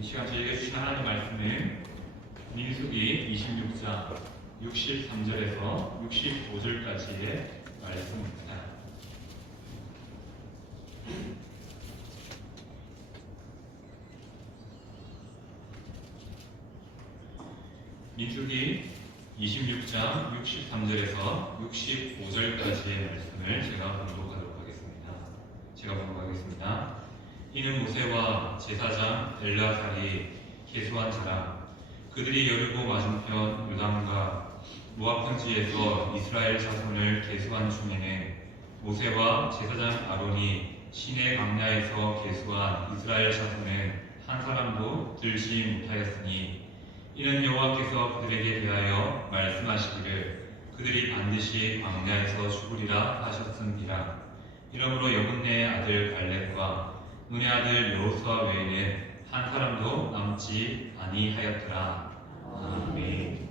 이 시간 저에게 주신 하나님의 말씀은 민수기 26장 63절에서 65절까지의 말씀입니다. 민수기 26장 63절에서 65절까지의 말씀을 제가 봉독하겠습니다. 이는 모세와 제사장 엘르아살이 계수한 자라. 그들이 여리고 맞은편 요단과 모압 평지에서 이스라엘 자손을 계수한 중에는 모세와 제사장 아론이 시내 광야에서 계수한 이스라엘 자손은 한 사람도 들지 못하였으니, 이는 여호와께서 그들에게 대하여 말씀하시기를 그들이 반드시 광야에서 죽으리라 하셨음이라. 이러므로 여분네의 아들 갈렙과 눈의 아들 여호수아 외에는 한 사람도 남지 아니하였더라. 아멘.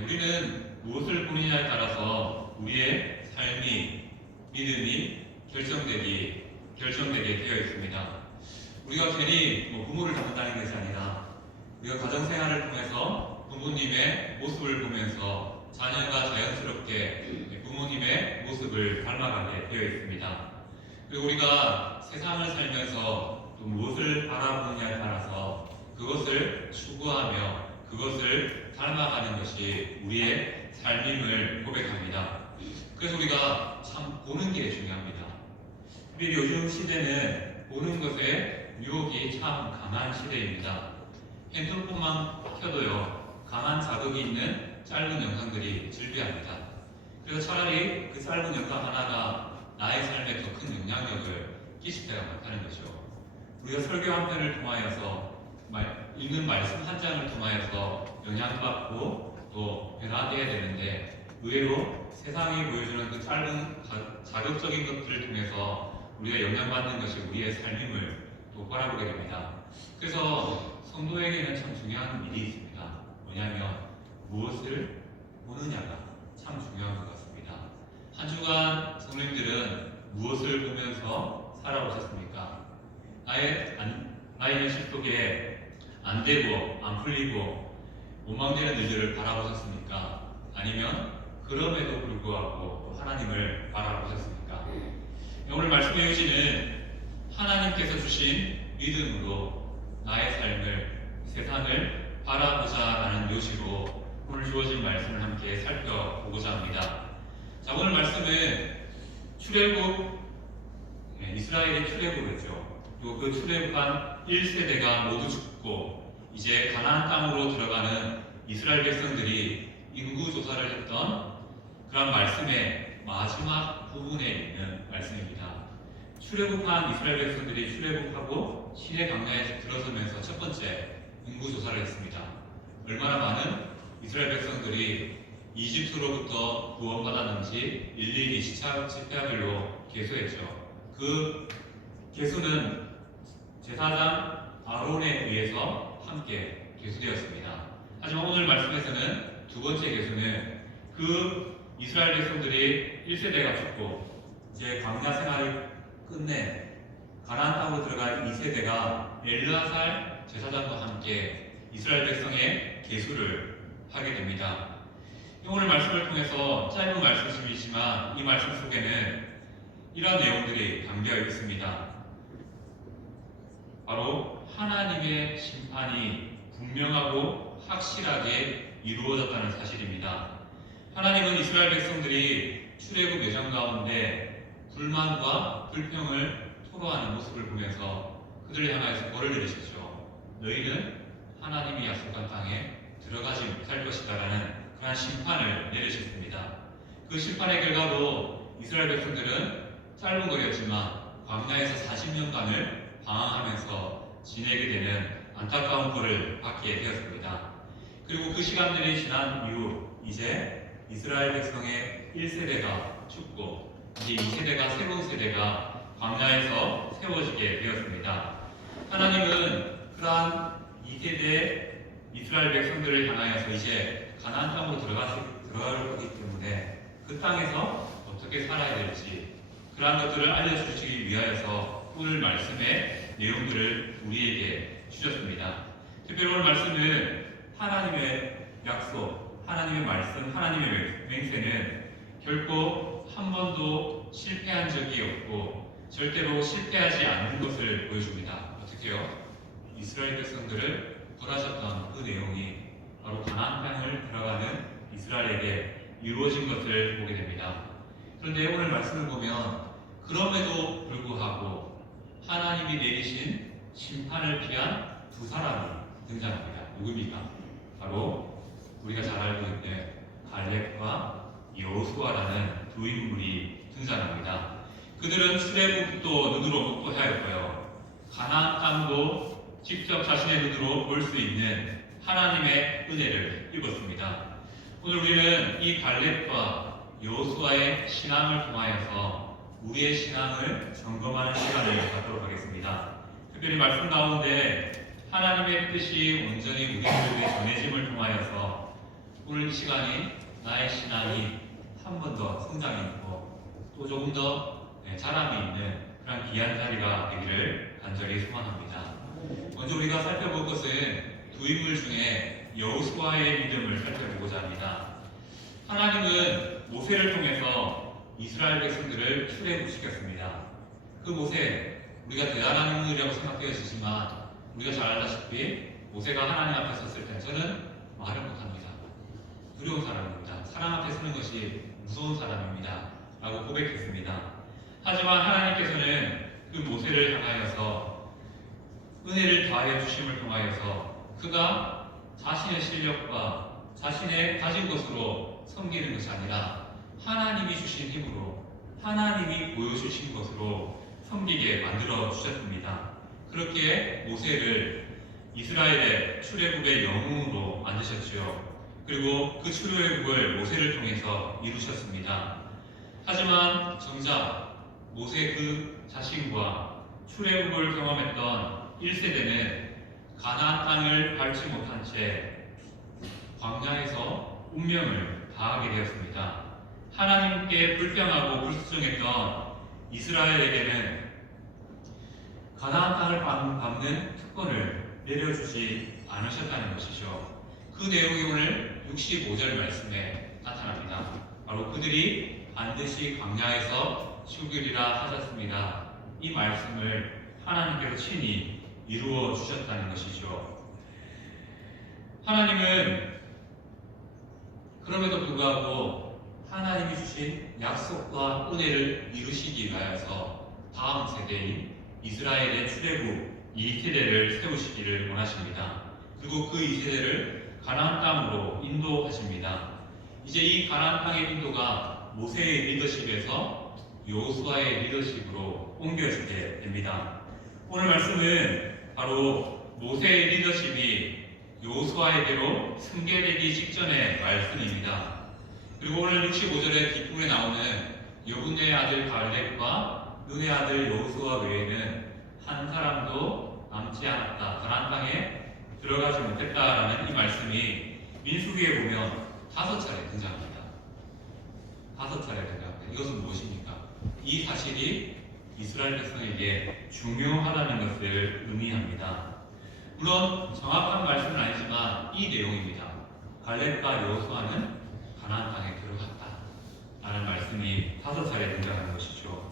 우리는 무엇을 보느냐에 따라서 우리의 삶이, 믿음이 결정되게 되어 있습니다. 우리가 괜히 부모를 닮았다는 것이 아니라 우리가 가정생활을 통해서 부모님의 모습을 보면서 자녀가 자연스럽게 부모님의 모습을 닮아가게 되어 있습니다. 그리고 우리가 세상을 살면서 또 무엇을 바라보느냐에 따라서 그것을 추구하며 그것을 닮아가는 것이 우리의 삶임을 고백합니다. 그래서 우리가 참 보는 게 중요합니다. 우리 요즘 시대는 보는 것에 유혹이 참 강한 시대입니다. 핸드폰만 켜도요, 강한 자극이 있는 짧은 영상들이 즐비합니다. 그래서 차라리 그 짧은 영상 하나가 나의 삶에 더 큰 영향력을 끼칠 때가 많다는 거죠. 우리가 설교 한 편을 통하여서 읽는 말씀 한 장을 통하여서 영향받고 또 변화되어야 되는데, 의외로 세상이 보여주는 그 짧은 자극적인 것들을 통해서 우리가 영향받는 것이 우리의 삶임을 또 바라보게 됩니다. 그래서 성도에게는 참 중요한 일이 있습니다. 뭐냐면 무엇을 보느냐가 참 중요한 것 같습니다. 한 주간 성도님들은 무엇을 보면서 살아오셨습니까? 나의 현실 속에 안 되고 안 풀리고 원망되는 일들을 바라보셨습니까? 아니면 그럼에도 불구하고 또 하나님을 바라보셨습니까? 오늘 말씀의 요지는 하나님께서 주신 믿음으로 나의 삶을, 세상을 바라보자라는 요지로 오늘 주어진 말씀을 함께 살펴보고자 합니다. 자, 오늘 말씀은 출애굽, 이스라엘의 출애굽이죠. 그 출애굽한 1세대가 모두 죽고 이제 가나안 땅으로 들어가는 이스라엘 백성들이 인구 조사를 했던 그런 말씀의 마지막 부분에 있는 말씀입니다. 출애굽한 이스라엘 백성들이 출애굽하고 시내 광야에 들어서면서 첫 번째 인구 조사를 했습니다. 얼마나 많은 이스라엘 백성들이 이집트로부터 구원받았는지 일일이 지파별로 계수했죠. 그 계수는 제사장 아론에 의해서 함께 계수되었습니다. 하지만 오늘 말씀에서는 두 번째 계수는 그 이스라엘 백성들이 1세대가 죽고 이제 광야 생활을 끝내 가나안 땅으로 들어갈 2세대가 엘르아살 제사장과 함께 이스라엘 백성의 계수를 하게 됩니다. 오늘 말씀을 통해서 짧은 말씀이지만 이 말씀 속에는 이런 내용들이 담겨 있습니다. 바로 하나님의 심판이 분명하고 확실하게 이루어졌다는 사실입니다. 하나님은 이스라엘 백성들이 출애굽 여정 가운데 불만과 불평을 토로하는 모습을 보면서 그들을 향하여서 벌을 내리셨죠. 너희는 하나님이 약속한 땅에 들어가지 못할 것이다라는 그런 심판을 내리셨습니다. 그 심판의 결과로 이스라엘 백성들은 짧은 거리였지만 광야에서 40년간을 방황하면서 지내게 되는 안타까운 벌을 받게 되었습니다. 그리고 그 시간들이 지난 이후 이제 이스라엘 백성의 1세대가 죽고 이제 2세대가 새로운 세대가 광야에서 세워지게 되었습니다. 하나님은 그러한 2세대 이스라엘 백성들을 향하여서 이제 가나안 땅으로 들어갈 거기 때문에 그 땅에서 어떻게 살아야 될지 그러한 것들을 알려주시기 위하여서 오늘 말씀에 내용들을 우리에게 주셨습니다. 특별히 오늘 말씀은 하나님의 약속, 하나님의 말씀, 하나님의 맹세는 결코 한 번도 실패한 적이 없고 절대로 실패하지 않는 것을 보여줍니다. 어떻게요? 이스라엘 백성들을 벌하셨던 그 내용이 바로 가나안 땅을 들어가는 이스라엘에게 이루어진 것을 보게 됩니다. 그런데 오늘 말씀을 보면 그럼에도 불구하고 하나님이 내리신 심판을 피한 두 사람이 등장합니다. 누굽니까? 바로 우리가 잘 알고 있는 갈렙과 여호수아라는 두 인물이 등장합니다. 그들은 출애굽도 눈으로 보고 하였고요. 가나안 땅도 직접 자신의 눈으로 볼 수 있는 하나님의 은혜를 입었습니다. 오늘 우리는 이 갈렙과 여호수아의 신앙을 통하여서 우리의 신앙을 점검하는 시간을 갖도록 하겠습니다. 특별히 말씀 가운데 하나님의 뜻이 온전히 우리들에게 전해짐을 통하여서 오늘 이 시간이 나의 신앙이 한 번 더 성장이 있고 또 조금 더 자랑이 있는 그런 귀한 자리가 되기를 간절히 소망합니다. 먼저 우리가 살펴볼 것은 두 인물 중에 여호수아의 믿음을 살펴보고자 합니다. 하나님은 모세를 통해서 이스라엘 백성들을 출애굽시켰습니다. 그 모세, 우리가 대단한 인물이라고 생각되어지지만 우리가 잘 알다시피 모세가 하나님 앞에 섰을 때 저는 말을 못합니다. 두려운 사람입니다. 사람 앞에 서는 것이 무서운 사람입니다. 라고 고백했습니다. 하지만 하나님께서는 그 모세를 향하여서 은혜를 더하여 주심을 통하여서 그가 자신의 실력과 자신의 가진 것으로 섬기는 것이 아니라 하나님이 주신 힘으로 하나님이 보여주신 것으로 섬기게 만들어 주셨습니다. 그렇게 모세를 이스라엘의 출애굽의 영웅으로 만드셨지요. 그리고 그 출애굽을 모세를 통해서 이루셨습니다. 하지만 정작 모세 그 자신과 출애굽을 경험했던 1세대는 가나안 땅을 밟지 못한 채 광야에서 운명을 다하게 되었습니다. 하나님께 불평하고 불순종했던 이스라엘에게는 가나안 땅을 밟는 특권을 내려주지 않으셨다는 것이죠. 그 내용이 오늘 65절 말씀에 나타납니다. 바로 그들이 반드시 광야에서 죽으리라 하셨습니다. 이 말씀을 하나님께서 친히 이루어 주셨다는 것이죠. 하나님은 그럼에도 불구하고 하나님이 주신 약속과 은혜를 이루시기 위하여서 다음 세대인 이스라엘의 출애굽 2세대를 세우시기를 원하십니다. 그리고 그 2세대를 가나안 땅으로 인도하십니다. 이제 이 가나안 땅의 인도가 모세의 리더십에서 여호수아의 리더십으로 옮겨지게 됩니다. 오늘 말씀은 바로 모세의 리더십이 여호수아에게로 승계되기 직전의 말씀입니다. 그리고 오늘 65절의 뒷부분에 나오는 여분의 아들 갈렙과 눈의 아들 여호수아 외에는 한 사람도 남지 않았다. 가나안 땅에 들어가지 못했다라는 이 말씀이 민수기에 보면 5차례 등장합니다. 5차례 등장합니다. 이것은 무엇입니까? 이 사실이 이스라엘 백성에게 중요하다는 것을 의미합니다. 물론 정확한 말씀은 아니지만 이 내용입니다. 갈렙과 여호수아는 가나안 땅에 들어갔다 라는 말씀이 5차례 등장하는 것이죠.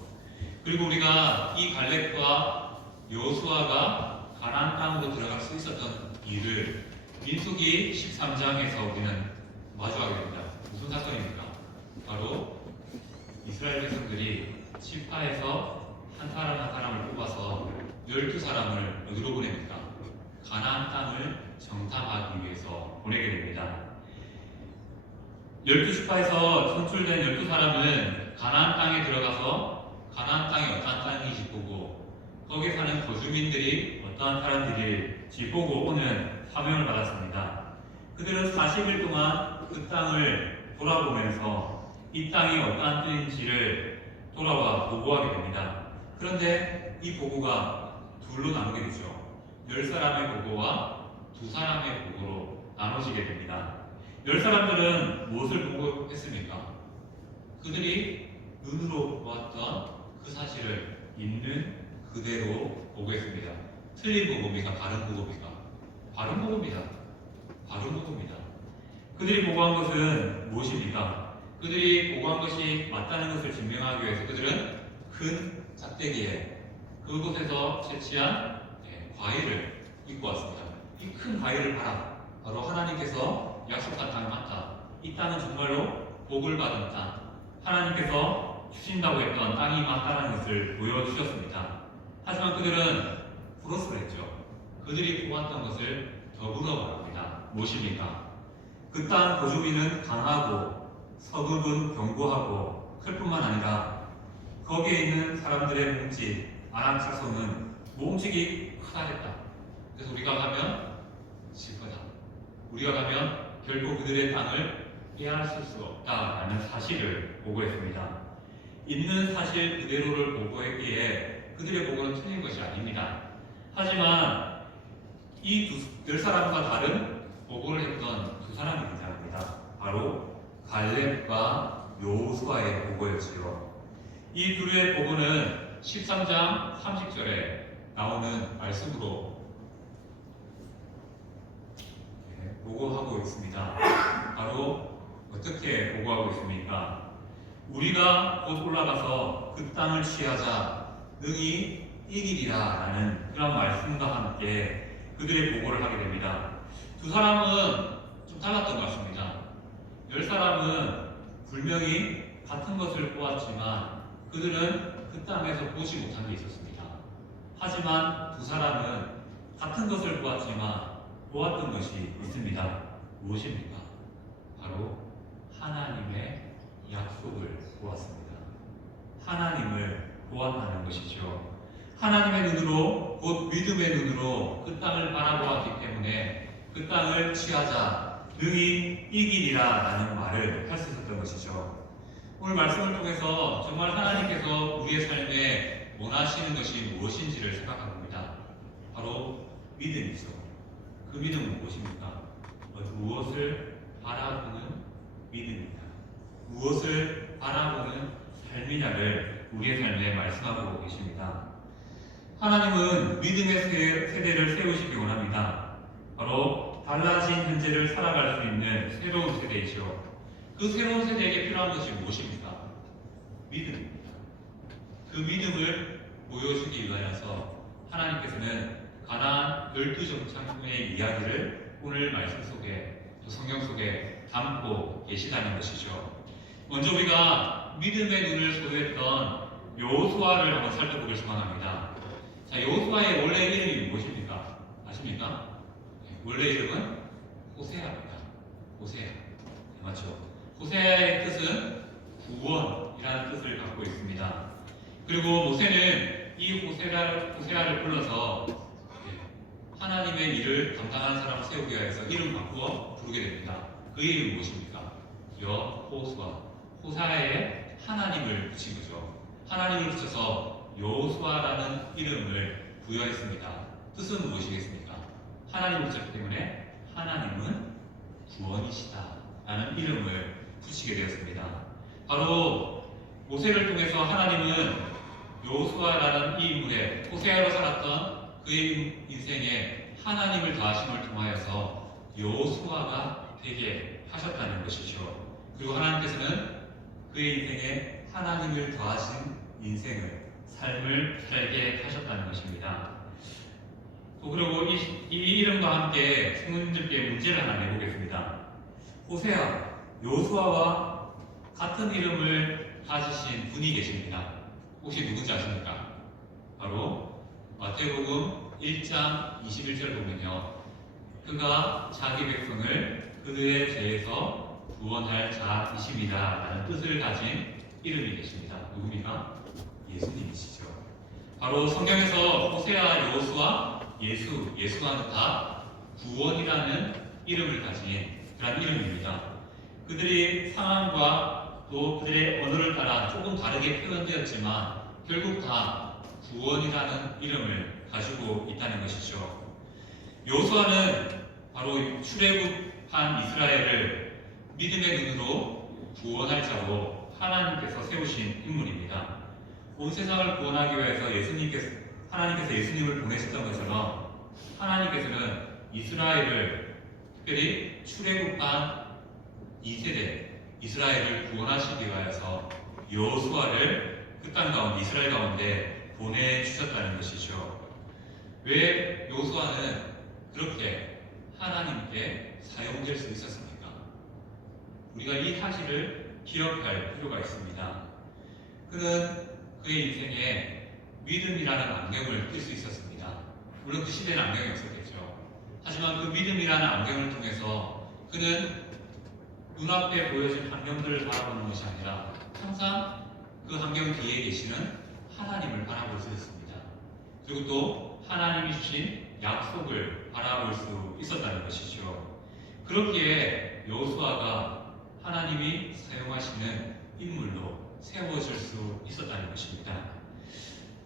그리고 우리가 이 갈렙과 여호수아가 가나안 땅으로 들어갈 수 있었던 이를 민수기 13장에서 우리는 마주하게 됩니다. 무슨 사건입니까? 바로 이스라엘 백성들이 시파에서 한 사람 한 사람을 뽑아서 12사람을 어디로 보냅니까? 가나안 땅을 정탐하기 위해서 보내게 됩니다. 12시파에서 선출된 12사람은 가나안 땅에 들어가서 가나안 땅이 어떠한 땅인지 보고 거기에 사는 거주민들이 어떠한 사람들인지 보고 오는 사명을 받았습니다. 그들은 40일 동안 그 땅을 돌아보면서 이 땅이 어떠한 뜻인지를 돌아와 보고하게 됩니다. 그런데 이 보고가 둘로 나누게 되죠. 10사람의 보고와 2사람의 보고로 나눠지게 됩니다. 10사람들은 무엇을 보고했습니까? 그들이 눈으로 보았던 그 사실을 있는 그대로 보고했습니다. 틀린 복음이가 바른 복음이가? 바른 복음이다. 바른 복음이다. 그들이 보고한 것은 무엇입니까? 그들이 보고한 것이 맞다는 것을 증명하기 위해서 그들은 큰 짝대기에 그곳에서 채취한 과일을 입고 왔습니다. 이 큰 과일을 봐라. 바로 하나님께서 약속한 땅이 맞다. 이 땅은 정말로 복을 받은 땅. 하나님께서 주신다고 했던 땅이 맞다는 것을 보여주셨습니다. 하지만 그들은 플러스를 했죠. 그들이 보았던 것을 더불어 말합니다. 무엇입니까? 그 땅 거주민은 강하고 서급은 견고하고 클 뿐만 아니라 거기에 있는 사람들의 몸짓, 아람 자손은 몸집이 크다 했다. 그래서 우리가 가면 질 거다. 우리가 가면 결코 그들의 땅을 빼앗을 수 없다라는 사실을 보고했습니다. 있는 사실 그대로를 보고했기에 그들의 보고는 틀린 것이 아닙니다. 하지만 이 열 사람과 다른 보고를 했던 두 사람이 등장합니다. 바로 갈렙과 여호수아의 보고였지요. 이 둘의 보고는 13장 30절에 나오는 말씀으로 보고하고 있습니다. 바로 어떻게 보고하고 있습니까? 우리가 곧 올라가서 그 땅을 취하자 능히 이기리라 라는 그런 말씀과 함께 그들의 보고를 하게 됩니다. 두 사람은 좀 달랐던 것 같습니다. 열 사람은 분명히 같은 것을 보았지만 그들은 그 땅에서 보지 못한 게 있었습니다. 하지만 두 사람은 같은 것을 보았지만 보았던 것이 있습니다. 무엇입니까? 바로 하나님의 약속을 보았습니다. 하나님을 보았다는 것이죠. 하나님의 눈으로 곧 믿음의 눈으로 그 땅을 바라보았기 때문에 그 땅을 취하자 능히 이기리라 라는 말을 할 수 있었던 것이죠. 오늘 말씀을 통해서 정말 하나님께서 우리의 삶에 원하시는 것이 무엇인지를 생각합니다. 바로 믿음이죠. 그 믿음은 무엇입니까? 무엇을 바라보는 믿음입니다. 무엇을 바라보는 삶이냐를 우리의 삶에 말씀하고 계십니다. 하나님은 믿음의 세대를 세우시기 원합니다. 바로 달라진 현재를 살아갈 수 있는 새로운 세대이죠. 그 새로운 세대에게 필요한 것이 무엇입니까? 믿음입니다. 그 믿음을 보여주기 위하여서 하나님께서는 가나안 12정착의 이야기를 오늘 말씀 속에, 성경 속에 담고 계시다는 것이죠. 먼저 우리가 믿음의 눈을 소유했던 여호수아를 한번 살펴보길 소망합니다. 자, 여호수아의 원래 이름이 무엇입니까? 아십니까? 원래 이름은 호세아입니다. 호세아. 맞죠? 호세아의 뜻은 구원이라는 뜻을 갖고 있습니다. 그리고 모세는 이 호세아를 불러서 하나님의 일을 감당하는 사람을 세우기 위해서 이름 바꾸어 부르게 됩니다. 그 이름이 무엇입니까? 여호수아. 호세아에 하나님을 붙인 거죠. 하나님을 붙여서 여호수아라는 이름을 부여했습니다. 뜻은 무엇이겠습니까? 하나님을 붙였기 때문에 하나님은 구원이시다 라는 이름을 붙이게 되었습니다. 바로 모세를 통해서 하나님은 여호수아라는 이 인물의 호세아로 살았던 그의 인생에 하나님을 더하심을 통하여서 여호수아가 되게 하셨다는 것이죠. 그리고 하나님께서는 그의 인생에 하나님을 더하신 삶을 살게 하셨다는 것입니다. 또 그리고 이 이름과 함께 성도님들께 문제를 하나 내보겠습니다. 호세아, 여호수아와 같은 이름을 가지신 분이 계십니다. 혹시 누군지 아십니까? 바로 마태복음 1장 21절 보면요, 그가 자기 백성을 그들의 죄에서 구원할 자이십니다 라는 뜻을 가진 이름이 계십니다. 누굽니까? 예수님이시죠. 바로 성경에서 호세아, 여호수아, 예수와는 다 구원이라는 이름을 가진 그런 이름입니다. 그들이 상황과 또 그들의 언어를 따라 조금 다르게 표현되었지만 결국 다 구원이라는 이름을 가지고 있다는 것이죠. 여호수아는 바로 출애굽한 이스라엘을 믿음의 눈으로 구원할 자로 하나님께서 세우신 인물입니다. 온 세상을 구원하기 위해서 하나님께서 예수님을 보내셨던 것처럼 하나님께서는 이스라엘을 특별히 출애굽한 2세대 이스라엘을 구원하시기 위하여서 여호수아를 그 땅 가운데 이스라엘 가운데 보내주셨다는 것이죠. 왜 여호수아는 그렇게 하나님께 사용될 수 있었습니까? 우리가 이 사실을 기억할 필요가 있습니다. 그는 그의 인생에 믿음이라는 안경을 낄 수 있었습니다. 물론 그 시대는 안경이 없었겠죠. 하지만 그 믿음이라는 안경을 통해서 그는 눈앞에 보여진 환경들을 바라보는 것이 아니라 항상 그 환경 뒤에 계시는 하나님을 바라볼 수 있습니다. 그리고 또 하나님이 주신 약속을 바라볼 수 있었다는 것이죠. 그렇기에 여호수아가 하나님이 사용하시는 인물로 세워질 수 있었다는 것입니다.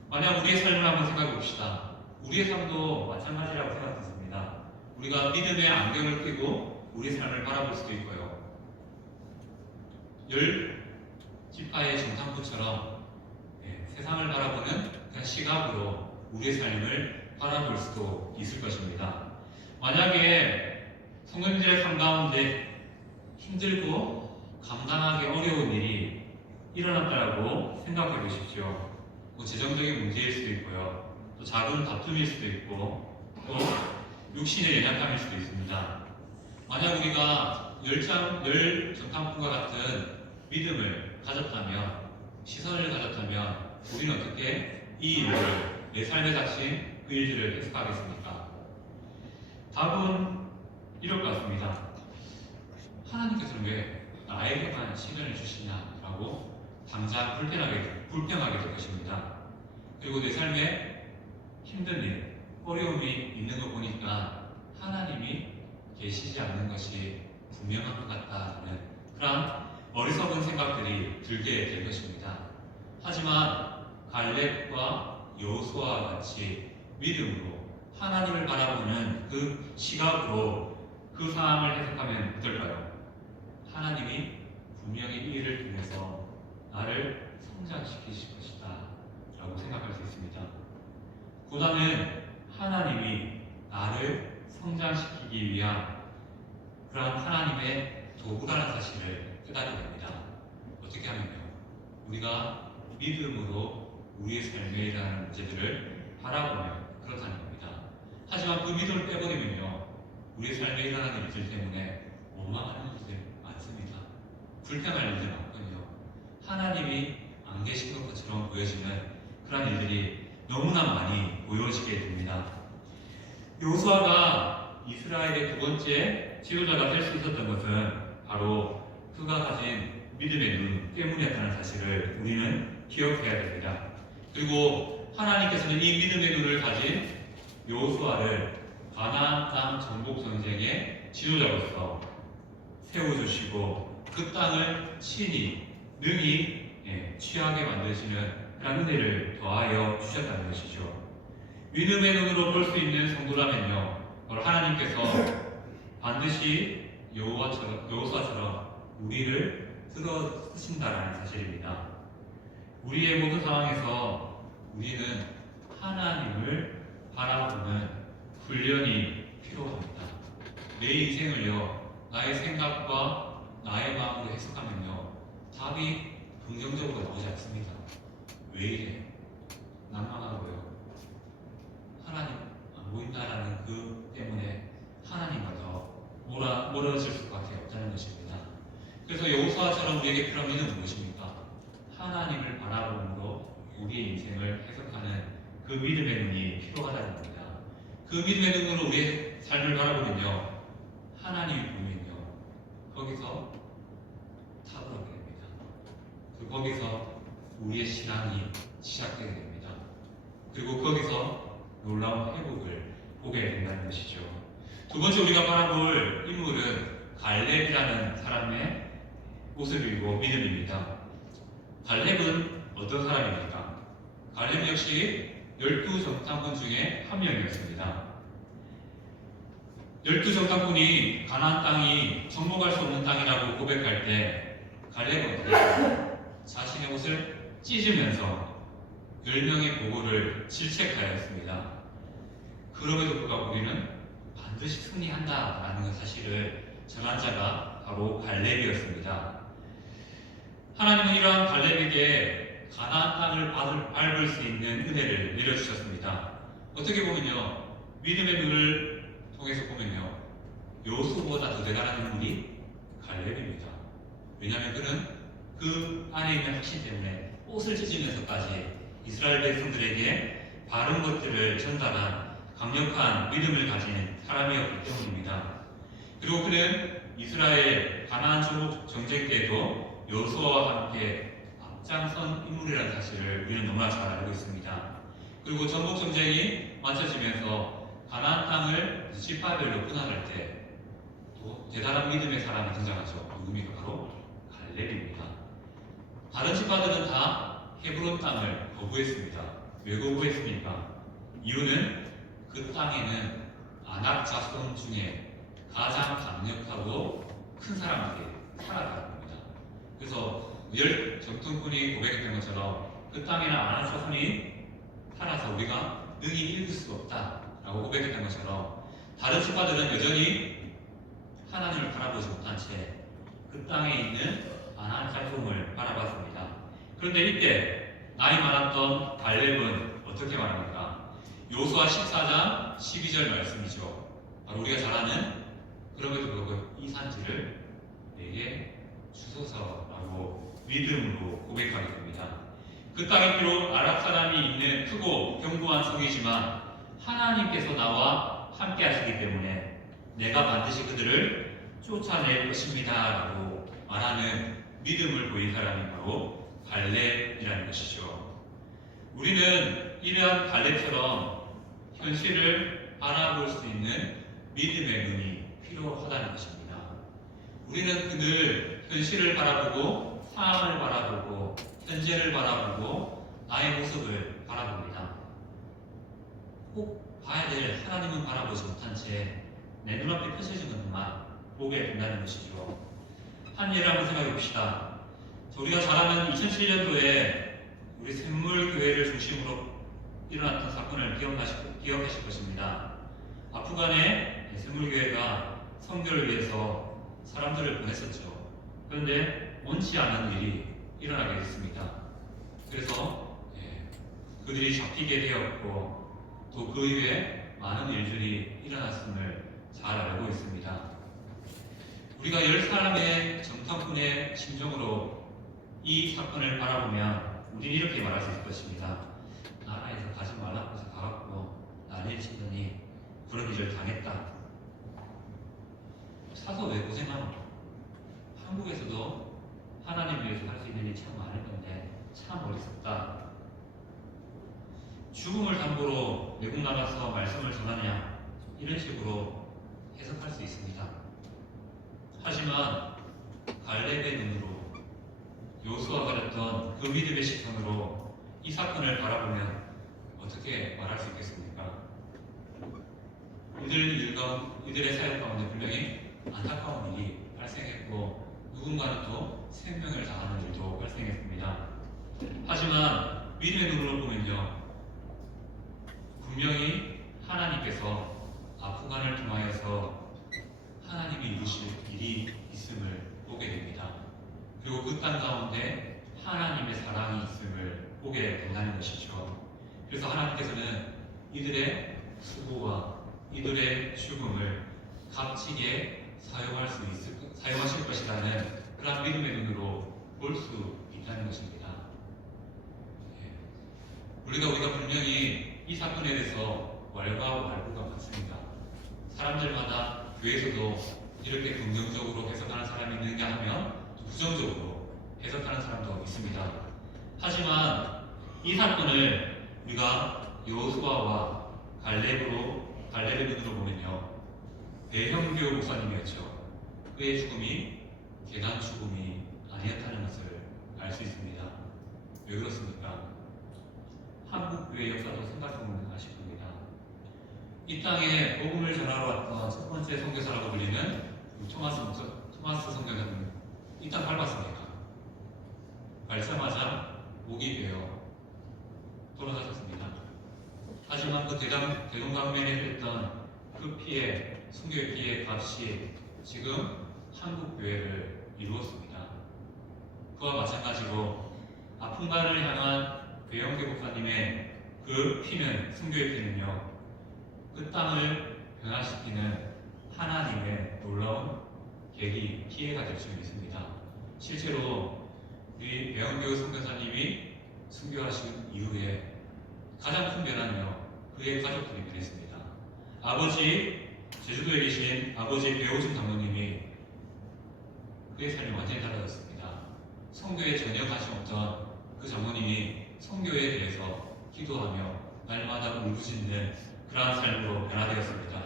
만약 우리의 삶을 한번 생각해 봅시다. 우리의 삶도 마찬가지라고 생각했습니다. 우리가 믿음의 안경을 끼고 우리의 삶을 바라볼 수도 있고요. 열 지파의 정탐꾼처럼 세상을 바라보는 그런 시각으로 우리의 삶을 바라볼 수도 있을 것입니다. 만약에 성도님들의 삶 가운데 힘들고 감당하기 어려운 일이 일어났다고 생각해 보십시오. 뭐 재정적인 문제일 수도 있고요. 또 작은 다툼일 수도 있고 또 육신의 연약함일 수도 있습니다. 만약 우리가 열 정탐꾼과 같은 믿음을 가졌다면, 시선을 가졌다면 우리는 어떻게 이 일을 내 삶에 닥친 그 일들을 해석하겠습니까? 답은 이럴 것 같습니다. 하나님께서는 왜 나에게만 시련을 주시냐라고 당장 불평하게 될 것입니다. 그리고 내 삶에 힘든 일, 어려움이 있는 거 보니까 하나님이 계시지 않는 것이 분명한 것 같다는 그런 어리석은 생각들이 들게 될 것입니다. 하지만 갈렙과 여호수아와 같이 믿음으로 하나님을 바라보는 그 시각으로 그 상황을 해석하면 어떨까요? 하나님이 분명히 이 일을 통해서 나를 성장시키실 것이다 라고 생각할 수 있습니다. 보다는 하나님이 나를 성장시키기 위한 그러한 하나님의 도구라는 사실을 깨닫게 됩니다. 어떻게 하면요? 우리가 믿음으로 우리의 삶에 일어나는 문제들을 바라보면 그렇다는 겁니다. 하지만 그 믿음을 빼버리면요, 우리의 삶에 일어나는 일들 때문에 원망하는 일들 많습니다. 불평할 일들 많거든요. 하나님이 안 계신 것처럼 보여지는 그런 일들이 너무나 많이 보여지게 됩니다. 여호수아가 이스라엘의 두 번째 지도자가 될 수 있었던 것은 바로 그가 가진 믿음의 눈 때문이었다는 사실을 우리는 기억해야 됩니다. 그리고 하나님께서는 이 믿음의 눈을 가진 여호수아를 가나안 땅 정복 전쟁의 지도자로서 세워주시고 그 땅을 친히 능히 취하게 만드시는 그런 은혜를 더하여 주셨다는 것이죠. 믿음의 눈으로 볼 수 있는 성도라면요, 하나님께서 반드시 여호수아처럼 우리를 들어 쓰신다는 사실입니다. 우리의 모든 상황에서 우리는 하나님을 바라보는 훈련이 필요합니다. 내 인생을요, 나의 생각과 나의 마음으로 해석하면요, 답이 긍정적으로 나오지 않습니다. 왜 이래? 난망하고요. 하나님 안 보인다라는 그 때문에 하나님과 더 멀어질 수밖에 없다는 것입니다. 그래서 여호수아처럼 우리에게 필요한 믿음은 무엇입니까? 하나님을 바라봄으로 우리의 인생을 해석하는 그 믿음의 눈이 필요하다는 겁니다. 그 믿음의 눈으로 우리의 삶을 바라보면요, 하나님이 보면요, 거기서 탑을 얻게 됩니다. 그리고 거기서 우리의 신앙이 시작되게 됩니다. 그리고 거기서 놀라운 회복을 보게 된다는 것이죠. 두 번째 우리가 바라볼 인물은 갈렙이라는 사람의 모습이고 믿음입니다. 갈렙은 어떤 사람입니까? 갈렙 역시 12정탐꾼 중에 한 명이었습니다. 12정탐꾼이 가나안 땅이 정복할 수 없는 땅이라고 고백할 때 갈렙은 어떻게 했어요? 자신의 옷을 찢으면서 10명의 보고를 질책하였습니다. 그럼에도 불구하고 우리는 반드시 승리한다라는 사실을 전한 자가 바로 갈렙이었습니다. 하나님은 이러한 갈렙에게 가나안 땅을 밟을 수 있는 은혜를 내려주셨습니다. 어떻게 보면요, 믿음의 눈을 통해서 보면요, 여호수아보다 더 대단한 인물이 갈렙입니다. 왜냐하면 그는 그 안에 있는 확신 때문에 옷을 찢으면서까지 이스라엘 백성들에게 바른 것들을 전달한 강력한 믿음을 가진 사람이었기 때문입니다. 그리고 그는 이스라엘 가나안 정책 때에도 여호수아와 함께 앞장선 인물이라는 사실을 우리는 너무나 잘 알고 있습니다. 그리고 전복 전쟁이 맞춰지면서 가나안 땅을 지파별로 분할할 때 또 대단한 믿음의 사람이 등장하죠. 누굽니까? 바로 갈렙입니다. 다른 지파들은 다 헤브론 땅을 거부했습니다. 왜 거부했습니까? 이유는 그 땅에는 아낙 자손 중에 가장 강력하고 큰 사람들이 살아가는 겁니다. 그래서 정통꾼이 고백했던 것처럼 그 땅에는 아낙 자손이 살아서 우리가 능히 이길 수 없다라고 고백했던 것처럼 다른 지파들은 여전히 하나님을 바라보지 못한 채 그 땅에 있는 아낙 자손을 바라봤습니다. 그런데 이때 나이 많았던 갈렙은 어떻게 말합니까? 여호수아 14장 12절 말씀이죠. 바로 우리가 잘 아는 그럼에도 불구하고 이 산지를 내게 주소서라고 믿음으로 고백하게 됩니다. 그 땅이 비록 아랍 사람이 있는 크고 견고한 성이지만 하나님께서 나와 함께 하시기 때문에 내가 반드시 그들을 쫓아낼 것입니다 라고 말하는 믿음을 보인 사람이 바로 갈렙이라는 것이죠. 우리는 이러한 갈렙처럼 현실을 바라볼 수 있는 믿음의 눈이 필요하다는 것입니다. 우리는 늘 현실을 바라보고 상황을 바라보고 현재를 바라보고 나의 모습을 바라봅니다. 꼭 봐야 될 하나님은 바라보지 못한 채 내 눈앞에 펼쳐진 것만 보게 된다는 것이죠. 한 예를 한번 생각해 봅시다. 우리가 잘 아는 2007년도에 우리 샘물교회를 중심으로 일어났던 사건을 기억하실 것입니다. 아프간에 샘물교회가 선교를 위해서 사람들을 보냈었죠. 그런데 원치 않은 일이 일어나게 됐습니다. 그래서 그들이 잡히게 되었고 또 그 이후에 많은 일들이 일어났음을 잘 알고 있습니다. 우리가 10사람의 정탐꾼의 심정으로 이 사건을 바라보면 우리는 이렇게 말할 수 있을 것입니다. 나라에서 가지 말라고 해서 가갖고 난리를 치더니 그런 일을 당했다. 사서 왜 고생하노? 한국에서도 하나님 위해서 할 수 있는 일이 참 많을 건데 참 어리석다. 죽음을 담보로 외국 나가서 말씀을 전하냐? 이런 식으로 해석할 수 있습니다. 하지만 갈렙의 눈으로 여호수아가 가졌던 그 믿음의 시선으로 이 사건을 바라보면 어떻게 말할 수 있겠습니까? 이들의 사역 가운데 분명히 안타까운 일이 발생했고 누군가는 또 생명을 다하는 일도 발생했습니다. 하지만 믿음의 눈으로 보면요, 분명히 하나님께서 아프간을 통하여서 하나님이 이루실 일이 있음을 보게 됩니다. 그리고 그 땅 가운데 하나님의 사랑이 있음을 보게 된다는 것이죠. 그래서 하나님께서는 이들의 수고와 이들의 죽음을 값지게 사용하실 것이라는 그런 믿음의 눈으로 볼 수 있다는 것입니다. 우리가 분명히 이 사건에 대해서 왈가왈부가 많습니다. 사람들마다 교회에서도 이렇게 긍정적으로 해석하는 사람이 있는가 하면 부정적으로 해석하는 사람도 있습니다. 하지만 이 사건을 우리가 여호수아와 갈렙의 눈으로 보면요, 배형교 목사님이었죠. 그의 죽음이 계단 죽음이 아니었다는 것을 알 수 있습니다. 왜 그렇습니까? 한국 교회 역사도 생각해보면 아실 겁니다. 이 땅에 복음을 전하러 왔던 첫 번째 선교사라고 불리는 토마스 선교사님, 이 땅 밟았습니까? 밟자마자 목이 베어 벌어졌습니다. 하지만 그 대동강변에 했던 그 피해, 순교의 피해 값이 지금 한국 교회를 이루었습니다. 그와 마찬가지로 아픔가를 향한 배영계 목사님의 그 피는, 순교의 피는요, 그 땅을 변화시키는 하나님의 놀라운 계기, 피해가 될 수 있습니다. 실제로 우리 배영교 선교사님이 순교하신 이후에 가장 큰 변화는요, 그의 가족들이 변했습니다. 아버지, 제주도에 계신 아버지 배우준 장로님이 그의 삶이 완전히 달라졌습니다. 선교에 전혀 관심 없던 그 장로님이 선교에 대해서 기도하며 날마다 울부짖는 그러한 삶으로 변화되었습니다.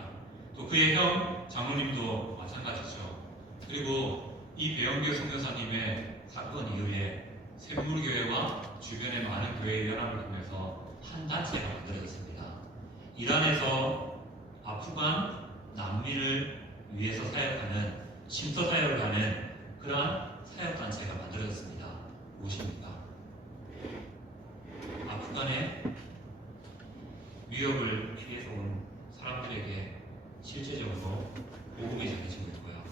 또 그의 형 장로님도 마찬가지죠. 그리고 이 배영교 선교사님의 사건 이후에 샘물교회와 주변의 많은 교회의 연합을 통해서 한 단체가 만들어졌습니다. 이란에서 아프간 난민을 위해서 사역하는 심서 사역을 하는 그러한 사역단체가 만들어졌습니다. 무엇입니까? 아프간의 위협을 피해서 온 사람들에게 실제적으로 복음이 전해지고 있고요.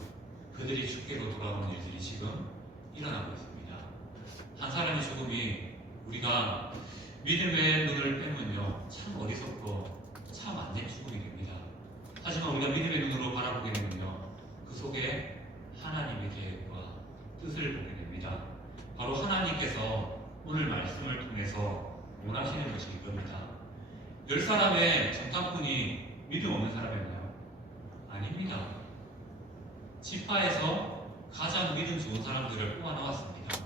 그들이 죽게도 돌아오는 일들이 지금 일어나고 있습니다. 한 사람의 죽음이 우리가 믿음의 눈을 빼면요, 참 어리석고 참 안 된 죽음이 됩니다. 하지만 우리가 믿음의 눈으로 바라보게 되면요, 그 속에 하나님의 계획과 뜻을 보게 됩니다. 바로 하나님께서 오늘 말씀을 통해서 원하시는 것이 이겁니다. 10사람의 정탐꾼이 믿음 없는 사람이었나요? 아닙니다. 지파에서 가장 믿음 좋은 사람들을 뽑아 나왔습니다.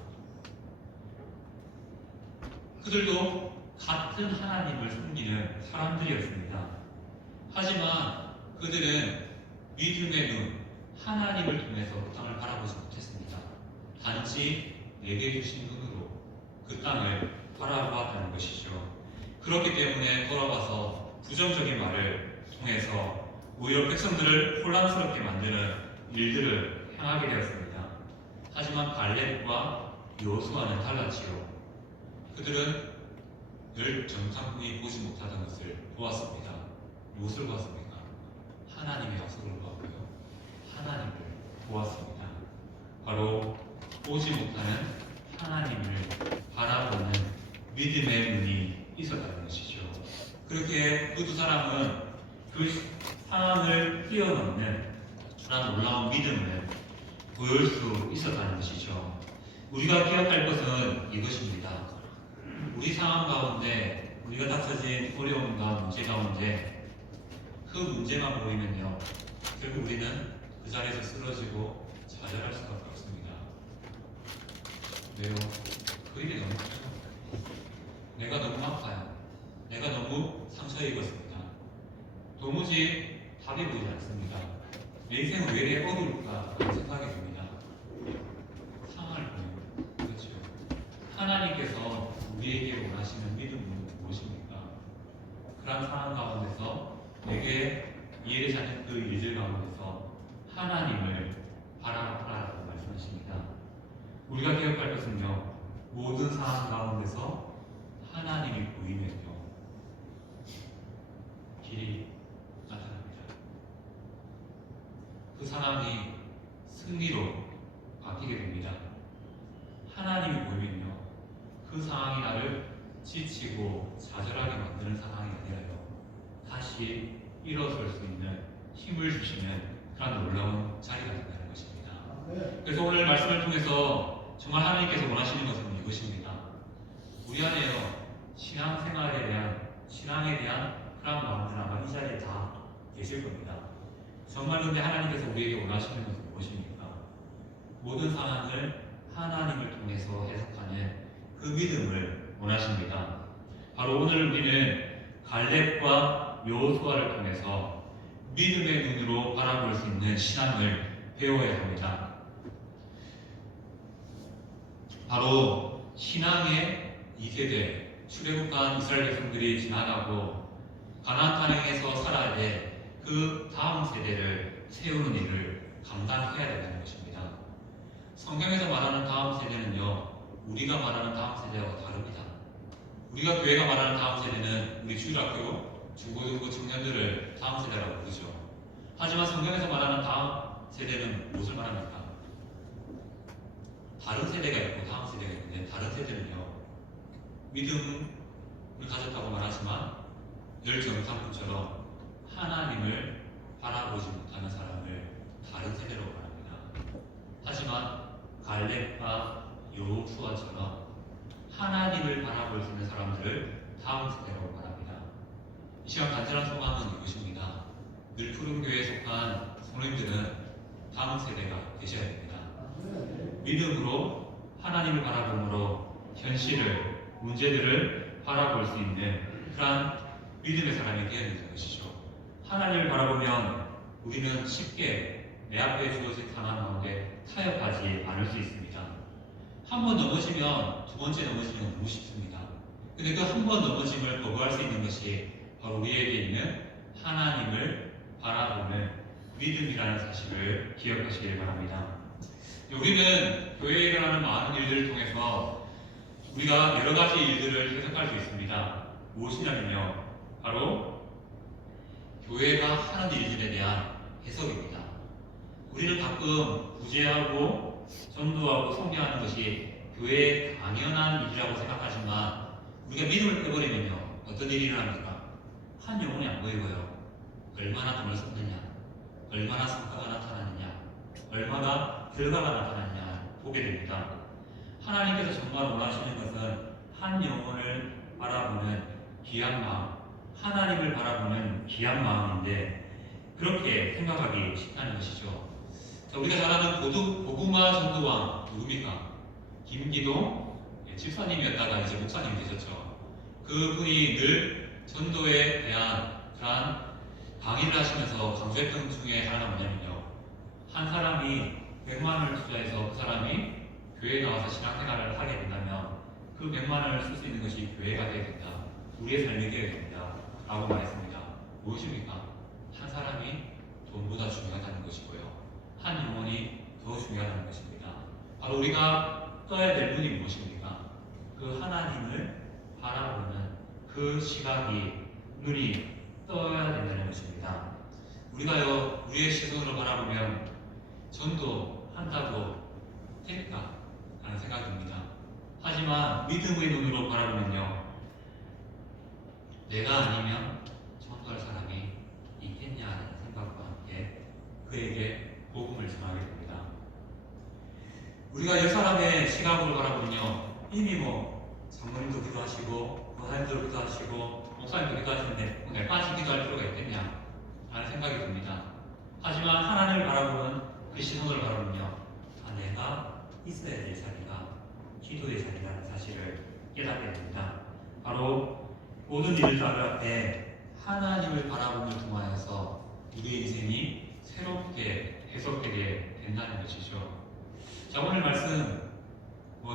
그들도 같은 하나님을 섬기는 사람들이었습니다. 하지만 그들은 믿음의 눈, 하나님을 통해서 그 땅을 바라보지 못했습니다. 단지 내게 주신 눈으로 그 땅을 바라보았다는 것이죠. 그렇기 때문에 돌아와서 부정적인 말을 통해서 오히려 백성들을 혼란스럽게 만드는 일들을 행하게 되었습니다. 하지만 갈렙과 여호수아는 달랐지요. 그들은 열 정탐꾼이 보지 못하던 것을 보았습니다. 무엇을 보았습니까? 하나님의 약속을 보았고요. 하나님을 보았습니다. 바로 보지 못하는 하나님을 바라보는 믿음의 눈이 있었다는 것이죠. 그렇게 그 두 사람은 그 상황을 뛰어넘는 그런 놀라운 믿음을 보일 수 있었다는 것이죠. 우리가 기억할 것은 이것입니다. 우리 상황 가운데, 우리가 닥쳐진 어려움과 문제 가운데 그 문제만 보이면요, 결국 우리는 그 자리에서 쓰러지고 좌절할 수밖에 없습니다. 왜요? 그 일이 너무 커요. 내가 너무 아파요. 내가 너무 상처에 입었습니다. 도무지 답이 보이지 않습니다. 내 인생은 왜 이렇게 어려울까 하는 생각이 듭니다. 상황을 보면 그렇죠. 하나님께서 우리에게 원하시는 믿음은 무엇입니까? 그런 상황 가운데서 내게 이해되지 않는 그 일들 가운데서 하나님을 바라보라고 말씀하십니다. 우리가 기억할 것은요, 모든 상황 가운데서 하나님이 보이면요, 길이 나타납니다. 그 상황이 승리로 바뀌게 됩니다. 하나님이 보이면요, 그 상황이 나를 지치고 좌절하게 만드는 상황이 아니라요, 다시 일어설 수 있는 힘을 주시는 그런 놀라운 자리가 된다는 것입니다. 그래서 오늘 말씀을 통해서 정말 하나님께서 원하시는 것은 이것입니다. 우리 안에요, 신앙생활에 대한, 신앙에 대한 그런 마음들 아마 이 자리에 다 계실 겁니다. 정말 근데 하나님께서 우리에게 원하시는 것은 무엇입니까? 모든 상황을 하나님을 통해서 해석하는 그 믿음을 원하십니다. 바로 오늘 우리는 갈렙과 여호수아를 통해서 믿음의 눈으로 바라볼 수 있는 신앙을 배워야 합니다. 바로 신앙의 2세대, 출애굽한 이스라엘 백성들이 지나가고 가나안 땅에서 살아야 될 그 다음 세대를 세우는 일을 감당해야 된다는 것입니다. 성경에서 말하는 다음 세대는요, 우리가 말하는 다음 세대와 다릅니다. 우리가 교회가 말하는 다음 세대는 우리 주일학교, 중고등부 청년들을 다음 세대라고 부르죠. 하지만 성경에서 말하는 다음 세대는 무엇을 말합니까? 다른 세대가 있고 다음 세대가 있는데 다른 세대는요, 믿음을 가졌다고 말하지만 열정상품처럼 하나님을 바라보지 못하는 사람을 다른 세대로 말합니다. 하지만 갈렙과 여호수아처럼 하나님을 바라볼 수 있는 사람들을 다음 세대라고 말합니다. 이 시간 간절한 소망은 이것입니다. 늘 푸른교회에 속한 성도님들은 다음 세대가 되셔야 됩니다. 믿음으로 하나님을 바라봄으로 현실을, 문제들을 바라볼 수 있는 그러한 믿음의 사람이 되어야 되는 것이죠. 하나님을 바라보면 우리는 쉽게 내 앞에 주어진 상황 가운데 타협하지 않을 수 있습니다. 한 번 넘어지면 두 번째 넘어지면 너무 쉽습니다. 근데 그 한 번 넘어짐을 거부할 수 있는 것이 바로 우리에게 있는 하나님을 바라보는 믿음이라는 사실을 기억하시길 바랍니다. 우리는 교회에 일어나는 많은 일들을 통해서 우리가 여러 가지 일들을 해석할 수 있습니다. 무엇이냐면요, 바로 교회가 하는 일들에 대한 해석입니다. 우리는 가끔 구제하고 전도하고 성경하는 것이 교회의 당연한 일이라고 생각하지만 우리가 믿음을 빼버리면요, 어떤 일이 일어납니까? 한 영혼이 안 보이고요, 얼마나 돈을 썼느냐, 얼마나 성과가 나타나느냐, 얼마나 결과가 나타나느냐 보게 됩니다. 하나님께서 정말 원하시는 것은 한 영혼을 바라보는 귀한 마음, 하나님을 바라보는 귀한 마음인데 그렇게 생각하기 쉽다는 것이죠. 자, 우리가 잘 아는 고구마 전도왕 누굽니까? 김기동 집사님이었다가 이제 목사님이 되셨죠. 그분이 늘 전도에 대한 그러한 강의를 하시면서 강조했던 중에 하나가 뭐냐면요, 한 사람이 100만 원을 투자해서 그 사람이 교회에 나와서 신앙생활을 하게 된다면 그 100만 원을 쓸 수 있는 것이 교회가 되어야 된다, 우리의 삶이 되어야 된다 라고 말했습니다. 무엇입니까? 한 사람이 돈보다 중요하다는 것이고요, 한 영혼이 더 중요하다는 것입니다. 바로 우리가 떠야 될 분이 무엇입니까? 그 하나님을 바라보는 그 시각이, 눈이 떠야 된다는 것입니다. 우리가요, 우리의 시선으로 바라보면 전도한다고 될까? 라는 생각이 듭니다. 하지만 믿음의 눈으로 바라보면요, 내가 아니면 전도할 사람이 있겠냐는 생각과 함께 그에게 복음을 전하게 됩니다. 우리가 열 사람의 시각으로 바라보면요, 이미 장로님도 기도하시고 부사님도 기도하시고 목사님도 기도하시는데 내까지 기도할 필요가 있겠냐 라는 생각이 듭니다. 하지만 하나님을 바라보는 그 시선을 바라보면요, 내가 있어야 될 자리가 기도의 자리라는 사실을 깨닫게 됩니다. 바로 모든 일들 앞에 하나님을 바라봄을 통하여서 우리의 인생이 새롭게 해석되게 된다는 것이죠. 자, 오늘 말씀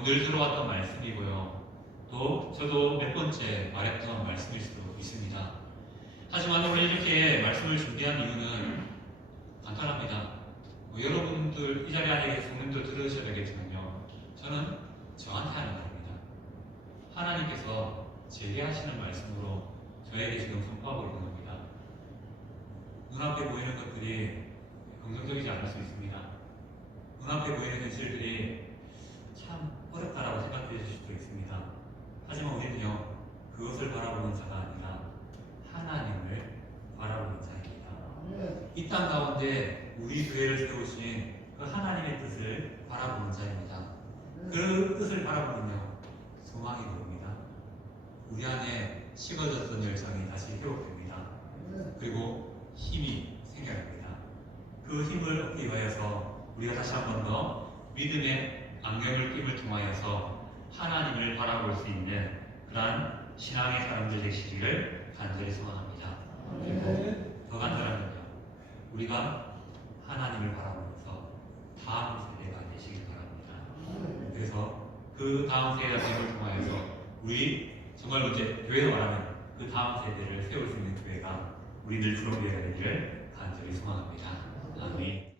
늘 들어왔던 말씀이고요, 또 저도 몇 번째 말했던 말씀일 수도 있습니다. 하지만 오늘 이렇게 말씀을 준비한 이유는 간단합니다. 여러분들 이 자리에 안에 성도님들 들으셔야 되겠지만요, 저는 저한테 하는 말입니다. 하나님께서 제게 하시는 말씀으로 저에게 지금 선포하고 있는 겁니다. 눈앞에 보이는 것들이 긍정적이지 않을 수 있습니다. 눈앞에 보이는 현실들이 참 어렵다라고 생각해 주실 수도 있습니다. 하지만 우리는요, 그것을 바라보는 자가 아니라 하나님을 바라보는 자입니다. 이 땅 가운데 우리 교회를 세우신 그 하나님의 뜻을 바라보는 자입니다. 그 뜻을 바라보면요, 소망이 보입니다. 우리 안에 식어졌던 열정이 다시 회복됩니다. 그리고 힘이 생겨납니다. 그 힘을 얻기 위하여서 우리가 다시 한 번 더 믿음의 안경을 낌을 통하여서 하나님을 바라볼 수 있는 그러한 신앙의 사람들 되시기를 간절히 소망합니다. 그리고 더 간절하면요, 우리가 하나님을 바라보면서 다음 세대가 되시길 바랍니다. 그래서 그 다음 세대가 됨을 통하여서 우리 정말로 이제 교회로 말하면 그 다음 세대를 세울 수 있는 교회가 우리들 주로 교회가 되기를 간절히 소망합니다. 아멘.